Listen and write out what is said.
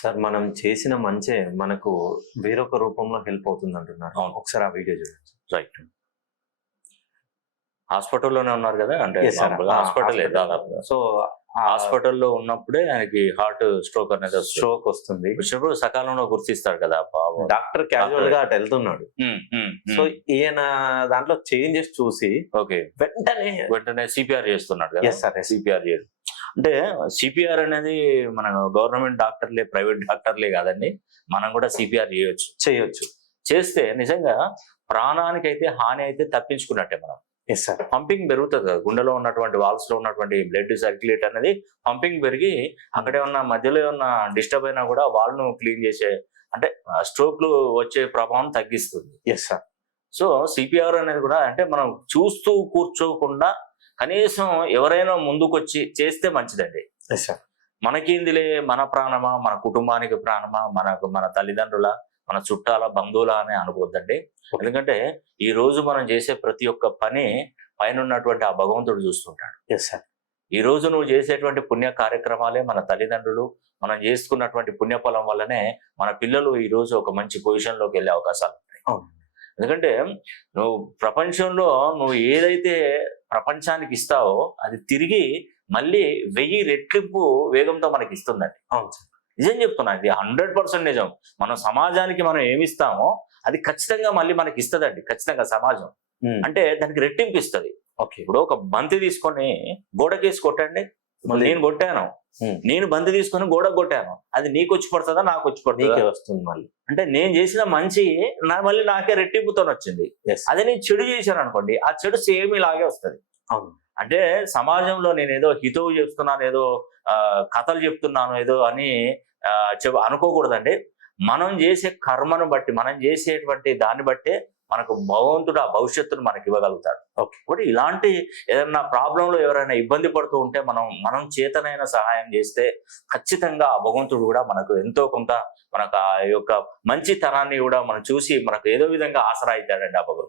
Sir మనం చేసిన మంచే మనకు వేరొక రూపంలో హెల్ప్ అవుతుంది అంటున్నారు. అవును. ఒకసారి ఆ వీడియో చూడండి. రైట్. హాస్పిటల్లోనే ఉన్నారు కదా, అంటే Yes, sir. మామూలుగా హాస్పిటలే హాస్పిటల్. దాదాపుగా. సో హాస్పిటల్లో ఉన్నప్పుడే ఆయనకి హార్ట్ స్ట్రోక్ అనేది వస్తుంది. స్ట్రోక్ వస్తుంది. వచ్చినప్పుడు సకాలంలో గుర్తిస్తాడు కదా పాపం. డాక్టర్ క్యాజువల్ గా అటు వెళ్తున్నాడు. సో ఈయన దాంట్లో చేంజెస్ చూసి ఓకే, వెంటనే సిపిఆర్ చేస్తున్నాడు కదా. Yes, sir. Yes. సిపిఆర్ చేయడు అంటే సిపిఆర్ అనేది మన గవర్నమెంట్ డాక్టర్లే, ప్రైవేట్ డాక్టర్లే కాదండి, మనం కూడా సిపిఆర్ చేయొచ్చు. చేస్తే నిజంగా ప్రాణానికైతే హాని అయితే తప్పించుకున్నట్టే. మనం ఎస్ సార్. పంపింగ్ పెరుగుతుంది కదా, గుండెలో ఉన్నటువంటి వాల్స్ లో ఉన్నటువంటి బ్లడ్ సర్క్యులేట్ అనేది పంపింగ్ పెరిగి అక్కడే ఉన్న మధ్యలో ఉన్న డిస్టర్బ్ అయినా కూడా వాళ్ళను క్లీన్ చేసే, అంటే స్ట్రోక్లు వచ్చే ప్రభావం తగ్గిస్తుంది. Yes sir. సో సిపిఆర్ అనేది కూడా అంటే మనం చూస్తూ కూర్చోకుండా కనీసం ఎవరైనా ముందుకొచ్చి చేస్తే మంచిదండి. Yes sir. మనకేందిలే, మన ప్రాణమా, మన కుటుంబానికి ప్రాణమా, మన తల్లిదండ్రుల, మన చుట్టాల, బంధువుల అని అనుకోవద్దండి. ఎందుకంటే ఈ రోజు మనం చేసే ప్రతి ఒక్క పని పైన ఉన్నటువంటి ఆ భగవంతుడు చూస్తుంటాడు. Yes sir. ఈ రోజు నువ్వు చేసేటువంటి పుణ్య కార్యక్రమాలే మన తల్లిదండ్రులు, మనం చేసుకున్నటువంటి పుణ్యఫలం వల్లనే మన పిల్లలు ఈ రోజు ఒక మంచి పొజిషన్ లోకి వెళ్ళే అవకాశాలు ఉంటాయి. ఎందుకంటే నువ్వు ప్రపంచంలో నువ్వు ఏదైతే ప్రపంచానికి ఇస్తావో అది తిరిగి మళ్ళీ 1000 రెట్లింపు వేగంతో మనకి ఇస్తుందండి. అవును సార్. నిజం చెప్తున్నా, ఇది 100% నిజం. మనం సమాజానికి మనం ఏమిస్తామో అది ఖచ్చితంగా మళ్ళీ మనకి ఇస్తుందండి. ఖచ్చితంగా సమాజం అంటే దానికి రెట్టింపు ఇస్తుంది. ఓకే. ఇప్పుడు ఒక బంతి తీసుకొని గోడకేసి కొట్టండి. నేను కొట్టాను, నేను బంతి తీసుకొని గోడకు కొట్టాను, అది నీకు వచ్చి పడుతుందా, నాకు వచ్చి పడుతుందా? వస్తుంది మళ్ళీ. అంటే నేను చేసిన మంచి మళ్ళీ నాకే రెట్టింపుతో వచ్చింది. అదే నేను చెడు చేశాను అనుకోండి, ఆ చెడు సేమ్ ఇలాగే వస్తుంది. అవును. అంటే సమాజంలో నేను ఏదో హితవు చెప్తున్నాను, ఏదో కథలు చెప్తున్నాను ఏదో అని అనుకోకూడదండి. మనం చేసే కర్మను బట్టి, మనం చేసేటువంటి దాన్ని బట్టే మనకు భగవంతుడు ఆ భవిష్యత్తును మనకి ఇవ్వగలుగుతాడు. ఓకే. కాబట్టి ఇలాంటి ఏదైనా ప్రాబ్లంలో ఎవరైనా ఇబ్బంది పడుతూ ఉంటే మనం చేతనైన సహాయం చేస్తే ఖచ్చితంగా ఆ భగవంతుడు కూడా మనకు ఎంతో కొంత మనకు ఆ యొక్క మంచితనాన్ని కూడా మనం చూసి మనకు ఏదో విధంగా ఆసరా అవుతాడండి ఆ భగవంతుడు.